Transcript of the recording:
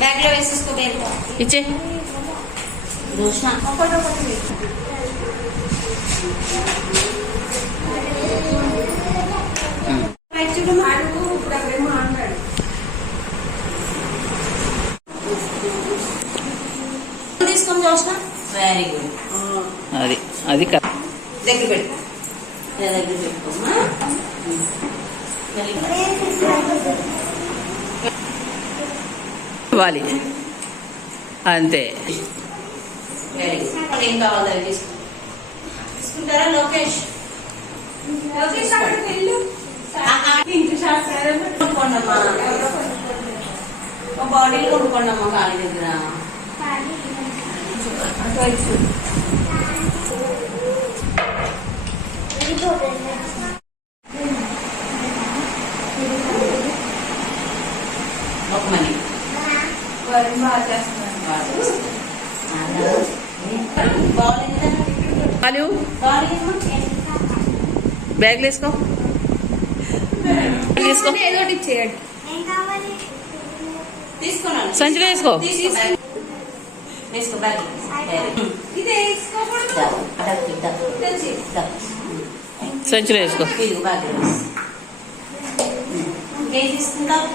Bag లో వేసేసుకో. ఇచ్చే తీసుకొని చూసిన. Very good. అది అది దగ్గర పెట్టు. దగ్గర పెట్టుకోమా. ఇవ్వాలి అంతే. Very good. ఏం కావాలో అవి తీసుకుంటారా లోకేష్? కొనుక్కోండమ్మా, బాడీలు కొనుక్కోండమ్మా ఖాళీ దగ్గర. ఒక మనీ బ్యాగ్ వేసుకో. ఏదోటి ఇచ్చేయండి. తీసుకున్నాను. సంచిలో వేసుకో. వేసుకో బ్యాగ్. సంచిలో వేసుకో. బ్యాగ్ ఏం తీసుకుంటావు?